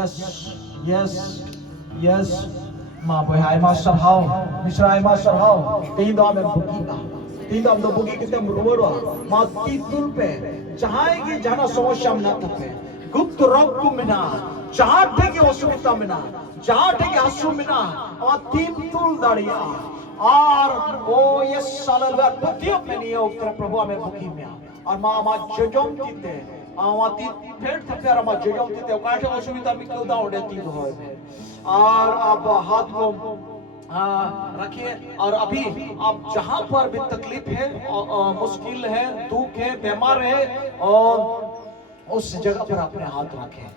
Yes, yes. Ma boy hai ma sarhau, misrai ma sarhau. Tindo ame bugi na. Tindo am do bugi kita merubah. Ma titul pe. Jahai ki jana समस्या में ना थके. गुप्त रोग को मिना. जहाँ टेके असुविधा मिना. जहाँ टेके आंसू मिना. और तितुल दाड़िया. और ओ ये साल बार पतियों में नहीं है उत्तर प्रभु ame bugi में. और ma jojom tite. आवाती फेट थके और ma jojom tite. काटे असुविधा में क्यों दाव देती हो है. और आप हाथ को रखिए और अभी आप जहां पर भी तकलीफ है मुश्किल है दुख है बीमार है और उस जगह पर अपने हाथ रखें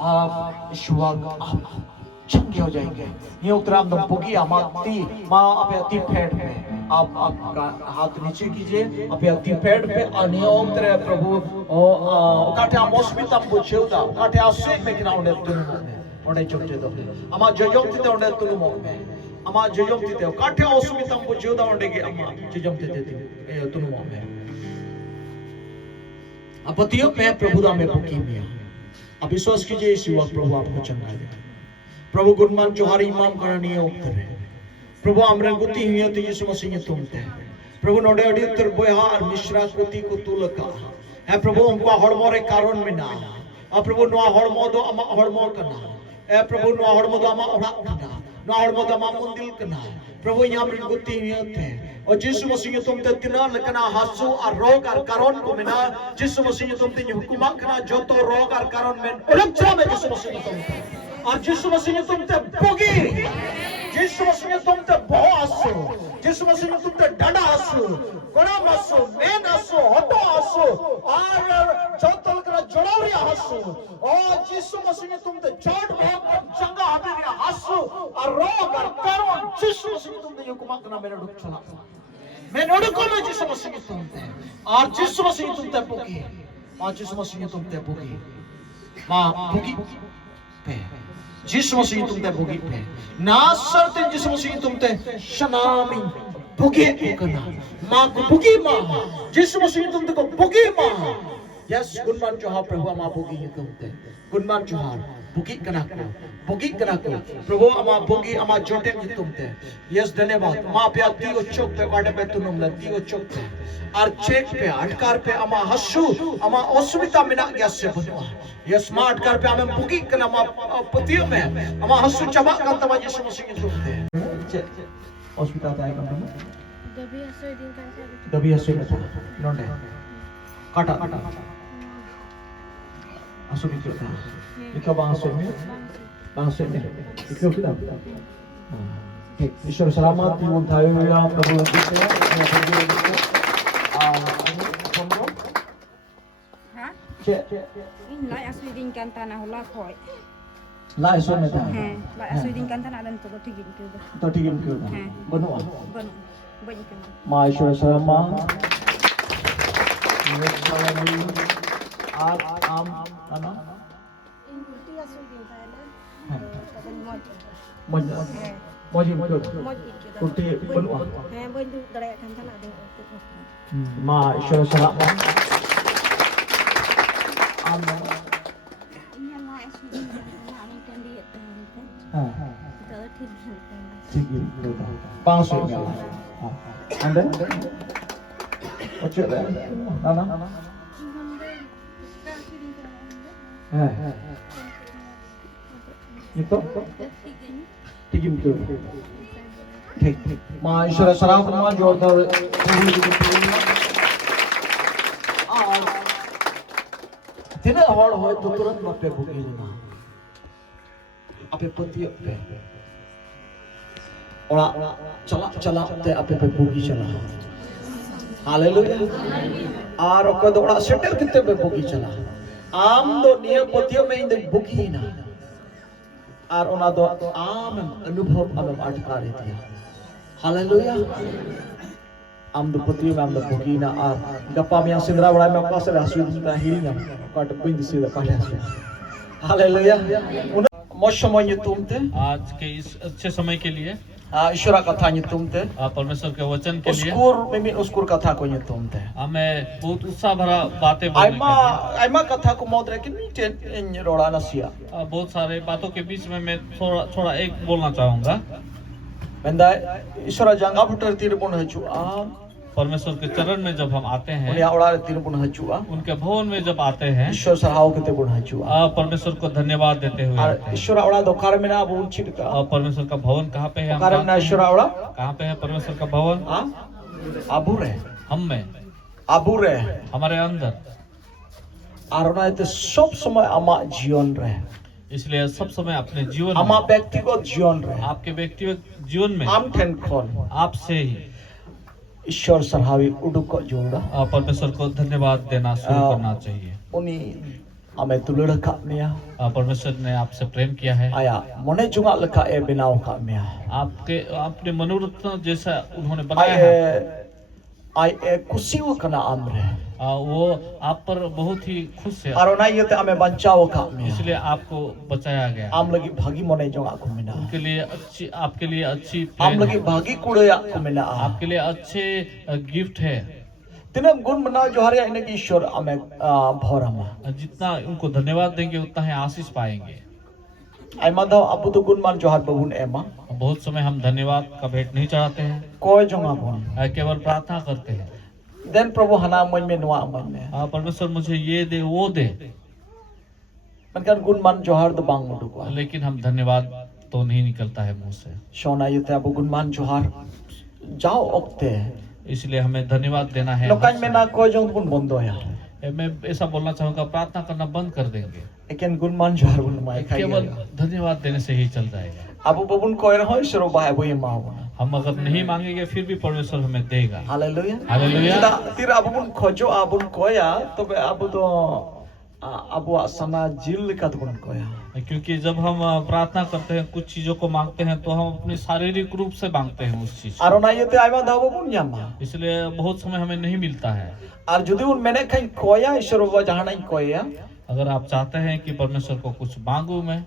आप ईश्वर आप चंगे हो जाएंगे ये उत्तराम दम पुगी आमाती माँ अपने अति फेट पे आप आपका हाथ नीचे कीजिए अपने अति फेट पे अनियम तेरे प्रभु काटे आमोस्मिता बुझेउदा काटे आसे में किना उन्हें तुम उन्हें चुपते दो अमा जजों तीते उन्हें तुम मोमे अमा जजों तीते काटे आसुमिता बुझेउदा उन्हें के अमा जजों तीते तुम मोमे अपतियों पे प्रभु दामे पुकी मिया अब विश्वास कीजिए इस युवा प्रभु आपको चंगा देगा प्रभु गुणमान जोहारी इमाम करनी है उत्तर है प्रभु आमरे गुती हुई है तो यीशु मसीह ने तुमते प्रभु नोडे अड़ी उत्तर बोयार मिश्रा कुती को तुलका है प्रभु उनको हड़मोरे कारण में ना अब प्रभु नुआ हड़मो दो अमा हड़मो करना है प्रभु नुआ हड़मो दो अमा उड़ा करना नुआ हड़मो दो अमा मुंदिल करना प्रभु यहाँ पर गुती हुई है और यीशु मसीह ने तुमते तिना लकना हासु और रोग और कारण को मिना यीशु मसीह ने तुमते हुकुमा करना जो तो रोग और कारण में उलझ जा में यीशु मसीह ने तुमते और यीशु मसीह ने तुमते बोगी यीशु मसीह ने तुमते बहु आसो यीशु मसीह ने तुमते डंडा आसो गुणाम आसो मेन आसो हटो आसो और जो तल कर जोड़ावरी आसो और यीशु मसीह ने तुमते चोट बहुत जंगा हमें आसो और रोग और कारण यीशु मसीह ने तुमते हुकुमा करना मेरे दुख चला मैं नोडको में यीशु मसीह ने तुमते और यीशु मसीह ने तुमते बोगी और यीशु मसीह ने तुमते बोगी मां बोगी पे यीशु मसीह तुमते भोगी पे नासर ते यीशु मसीह तुमते शनामी भोगी करना मां को भोगी मां यीशु मसीह तुमते को भोगी मां यस गुणमान जोहार प्रभु मां भोगी तुमते गुणमान जोहार भोगी कना को प्रभु अमा भोगी अमा जोटे तुमते यस धन्यवाद मां पे अति उच्चोक पे काटे पे तुनुम लती उच्चोक पे और चेक पे अटकार पे अमा हसु अमा असुविधा मिना गया से बनवा ये स्मार्ट कार पे हमें बुकिंग करना पतियों में हम हंसू चबा का तब यीशु मसीह के तुमते हॉस्पिटल आया कम दबी हंसू में नोंडे काटा हंसू भी क्यों लिखो बांसुर में लिखो किधर ईश्वर सलामत यूं थायो या प्रभु Lai aswidingkan tanah ulah koi. Lai aswid में था Lai aswidingkan tanah dan to tigin ke. तो ठीक है क्यों बनवा Banu. Banyak. माईश्वर शर्मा आप आम आना Inti aswidingkan tanah. मज क्यों कुर्ती बनवा Bantu darayakan tanah dan. माईश्वर Sharma आम Ini lai aswidingkan tanah ni kan dia tu. Kita tigin. ठीक है पांच सौ में anda oke lah nana itu tigim tu ठीक माईश्वर सराफ मा जोरदार तिने हॉल हो तो तुरंत मत भूखे लेना अपने पति पे और चला ते अपने पे भूखी चला हालेलुया और को दोड़ा सेटर किते पे भूखी चला आम दो नियम पतियों में इन भूखी ना और उना दो आम अनुभव आम अटकारे दिया हालेलुया आम दो पतियों में आम दो भूखी ना और गप्पा में सिंदरा बड़ा में का से हसुई दिता हिरी ना काट बिंद से काटे हालेलुया मौसम ये तुमते आज के इस अच्छे समय के लिए Isyura kata nyutum te. परमेश्वर के वचन के लिए Uskur mimi uskur kata ko nyutum te. हमें बहुत उत्साह भरा बातें बोलने के लिए Aima kata ko mo tre kin ten rola nasia. बहुत सारे बातों के बीच में मैं थोड़ा एक बोलना चाहूंगा। Menda isyura jangga putar tirpun hajua. परमेश्वर के चरण में जब हम आते हैं, Unia ola tirpun hajua. उनके भवन में जब आते हैं, Isyur sarhau kete pun hajua. परमेश्वर को धन्यवाद देते हुए Ar आते हैं। isyura ola dokar mena abu chirka. परमेश्वर का भवन कहाँ पे है? हम Dokar जानते mena हैं। isyura ola. कहाँ पे है परमेश्वर का भवन? Abu re. हम में, Abu re. हमारे अंदर। Ar ona itu sob semua ama jion re. इसलिए सब समय अपने जीवन Ama में, ব্যক্তিগত জীবন রে. आपके व्यक्तिगत जीवन में Am ten kon. आपसे ही Isyur sarhawi uduk joda. परमेश्वर को धन्यवाद देना शुरू करना चाहिए। Uni ame tulur kak mea. परमेश्वर ने आपसे प्रेम किया है, Aya mone junga leka e benau kak mea. आपके अपने मनोरथ जैसा उन्होंने बनाया है। Ai kusiu kana amre. वो आप पर बहुत ही खुश है, Arona yete ame bancao kak mea. इसलिए आपको बचाया गया। Am lagi bagi mone junga aku mena. उनके लिए अच्छी, आपके लिए अच्छी Am प्लान lagi है, bagi kude aku mena. आपके लिए अच्छे गिफ्ट है। Tinam gun mena johari ine ki Isyur ame bhorama. जितना उनको धन्यवाद देंगे उतना ही आशीष पाएंगे। Ai madhav abu tu gun man johar babun ema. बहुत समय हम धन्यवाद का भेंट नहीं चढ़ाते हैं, Koi junga bon. केवल प्रार्थना करते हैं। Then Prabhu hana mon me nuwa aman me. परमेश्वर मुझे ये दे वो दे, Menkan gun man johar the bang mudukwa. लेकिन हम धन्यवाद तो नहीं निकलता है मुंह से। Shona yete abu gun man johar. Jao okte. इसलिए हमें धन्यवाद देना है। Lokan mena koi jong pun bondo ya. मैं ऐसा बोलना चाहूंगा, प्रार्थना करना बंद कर देंगे, Eken gun man johar bun mai khai. केवल धन्यवाद देने से ही चल जाएगा। Abu babun koi rahoy suro bahai boy mau. हम अगर नहीं मांगेंगे फिर भी परमेश्वर हमें देगा। Hallelujah. Hallelujah. Kita tira abu bun kojo abun koya tobe abu to abu asana jil kat bun koya. क्योंकि जब हम प्रार्थना करते हैं, कुछ चीजों को मांगते हैं, तो हम अपने शारीरिक रूप से मांगते हैं उस चीज को। Arona yete aima dawo bun yama. इसलिए बहुत समय हमें नहीं मिलता है। Ar judi un mene khai koya isoro ba jahana koya. अगर आप चाहते हैं कि परमेश्वर को कुछ मांगू मैं,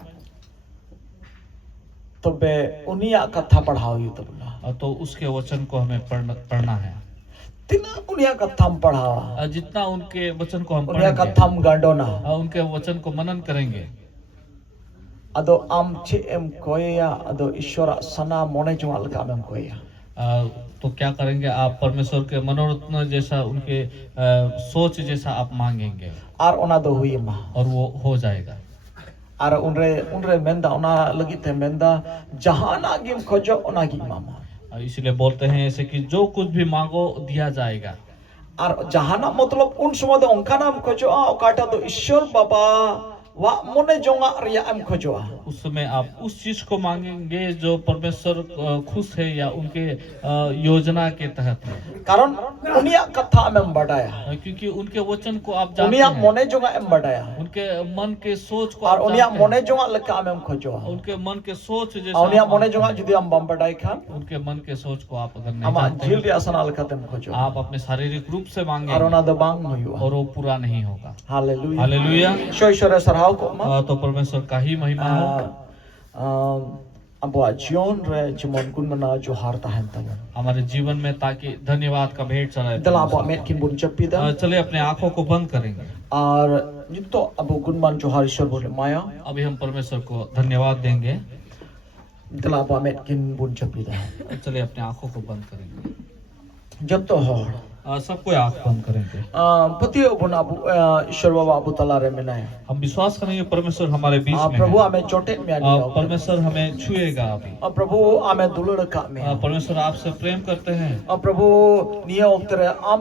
tobe unia katha padhao yu tabla. तो उसके वचन को हमें पढ़ना है। Tina unia katham padhawa. जितना उनके वचन को हम Unia पढ़ेंगे, katham gandona. उनके वचन को मनन करेंगे, Ado am che em koya ado Isyura sana mone junga leka am koya. तो क्या करेंगे आप? परमेश्वर के मनोरथ जैसा, उनके सोच जैसा आप मांगेंगे Ar ona do hui ma. और वो हो जाएगा। Ar unre menda ona lagi te menda jahana gim khojo ona gi mama. इसलिए बोलते हैं ऐसे कि जो कुछ भी मांगो दिया जाएगा। Ar jahana matlab un semua do ongkana am khojo okata do Isyur baba wa mone jonga riya am khojo. उस समय आप उस चीज को मांगेंगे जो परमेश्वर खुश है या उनके योजना के तहत है, Karon unia katha am badaya. क्योंकि उनके वचन को आप जानते Unia हैं, mone jonga am badaya. उनके मन के सोच को Ar आप unia जानते हैं, mone jonga leka am khojo. उनके मन के सोच जैसा Unia आप mone मांगते jonga हैं, judi am bam badai khan उनके मन के सोच को आप अगर नहीं ama जानते jil हैं, ri asana leka tem khojo. आप अपने शारीरिक रूप से Ar मांगेंगे ona do bang hoyu. और वो पूरा नहीं होगा। Hallelujah. Hallelujah. Isyura sarhau ko ma. तो परमेश्वर का ही महिमा हो। Abuat jion re jemon gun mana johar tahan taman. हमारे जीवन में, ताकि धन्यवाद का भेंट चढ़ाए। Dalam abuat met kin bun cepi dah. चलिए अपने आंखों को बंद करेंगे। Ar nito abu gun man johar Isyur boleh maya. अभी हम परमेश्वर को धन्यवाद देंगे। Dalam abuat met kin bun cepi dah. चलिए अपने आंखों को बंद करेंगे। Joto hor. सबको आंख बंद करेंगे। Pati bun abu Isyur baba abu tala re menai. हम विश्वास करेंगे परमेश्वर हमारे बीच में Prabhu है। ame chotet me ani. परमेश्वर हमें छुएगा अभी। Prabhu ame dulur ka me. परमेश्वर आपसे प्रेम करते हैं। Prabhu niya oktere am